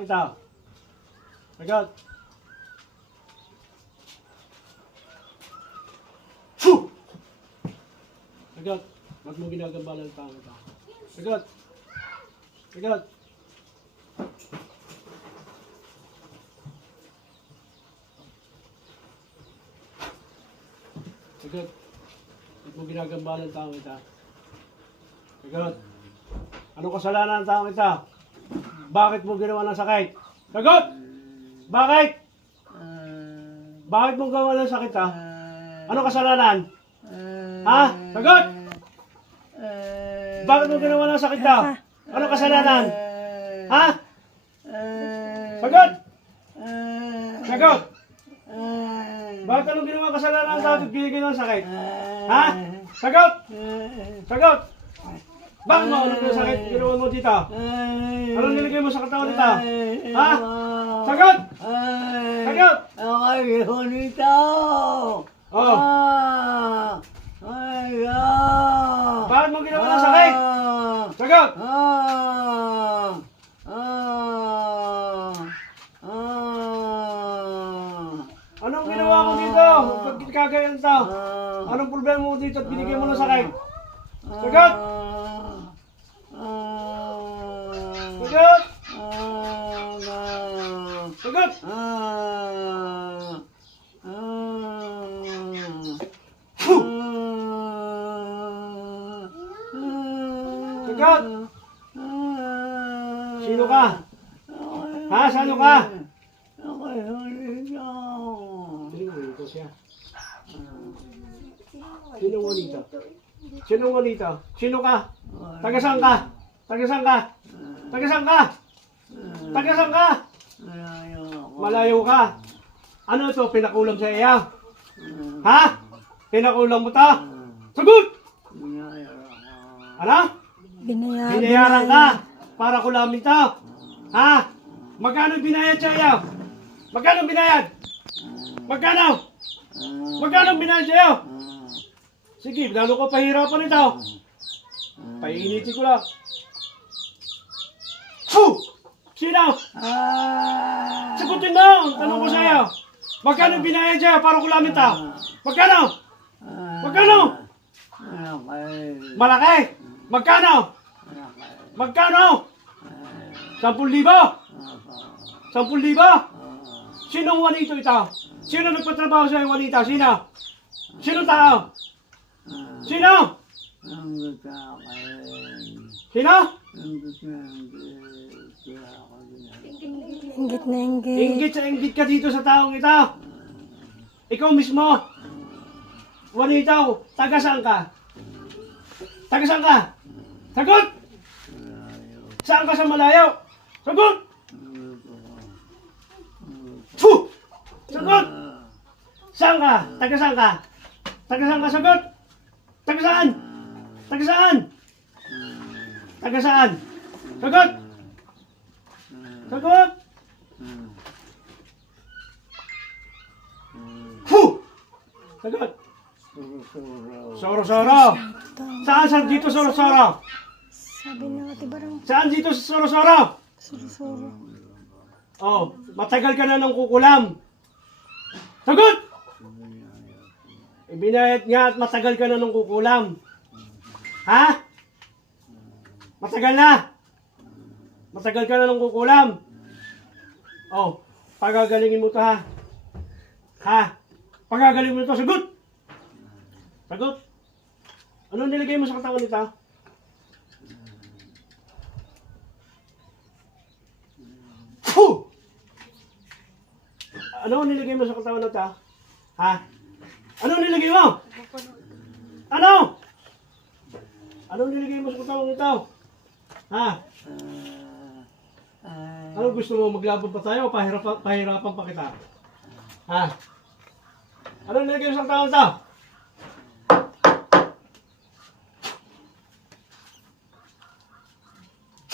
tawang ito. Sagot. Phew! Sagot. Ba't mo ginagambala ng tawang ito? Sagot. Sagot. Sagot. Ba't mo ginagambala ng tawang ito? Sagot. Anong kasalanan ng taong ito? Bakit mo ginawa ng sakit? Sagot! Bakit? Bakit mo gawa ng sakit ha? Anong kasalanan? Ha? Sagot! Bakit mo ginawa ng sakit ha? Anong kasalanan? Ha? Sagot! Sagot! Bakit anong ginawa kasalanan ng tao at binigyan ng sakit? Ha? Sagot! Sagot! Bakit mo anong sakit ginawa mo dito? Anong nilagay mo sa katawan dito? Ha? Sagot! Sagot! Ay, bonito! Oh. Ay, ah! Bakit mo ginawa ng sakit? Sagot! Anong ginawa mo dito? Ba't kagayan ito? Anong problema mo dito at binigyan mo ng sakit? Sagot! Sagot! Sagot! Phew! Sagot! Sino ka? Ha? Sino ka? Sinong siya? Sinong walita? Sinong walita? Sino ka? Taga-saan ka? Taga-saan ka? Taga-saan ka? Taga-saan ka? Malayo ka. Ano ito? Pinakulam sa iya? Ha? Pinakulam mo ta? Sagot! Ano? Binayaran ka para kulamin to. Ha? Magkano binayad sa iyo? Magkano binayad? Magkano? Magkano binayad sa iyo? Sige, lalo ko pahirapan ito. Painitin ko lang. Phew! Sino? Sagutin mo! Tanong ko sa iyo. Magkano binayad siya para kulamin ta? Magkano? Magkano? Malaki? Magkano? Magkano? 10,000? 10,000? Sinong walito ito? Sino nagpatrabaho sa yung walita? Sino? Sino tao? Sino? Sino? Inggit na inggit. Inggit sa inggit ka dito sa taong ito. Ikaw mismo. Walita, taga saan ka? Taga saan ka? Sagot! Saan ka sa malayo? Sagot! Phew! Sagot! Saan ka? Taga saan ka? Taga saan ka? Sagot! Taga saan? Taga saan? Taga saan? Sagot! Sagot! Phew! Sagot! Soro-soro! Saan dito soro-soro? Sabi na Ate Barang. Saan dito sa soro-soro? Suro-suro. Oh, matagal ka na ng kukulam. Sagot! Ibinayad nga at matagal ka na ng kukulam. Ha? Matagal na. Matagal ka na ng kukulam. Oh, pagagalingin mo to ha. Ha? Pagagalingin mo to. Sagot! Sagot! Ano nilagay mo sa katawan nito? Phew! Ano nilagay mo sa katawan nito? Ha? Ano nilagay mo? Ano? Ano nilagay mo sa katawan nito? Ha? Ano gusto mo? Maglaban pa tayo o pahirapan pa kita? Ha? Ano nilagay mo sa katawan nito?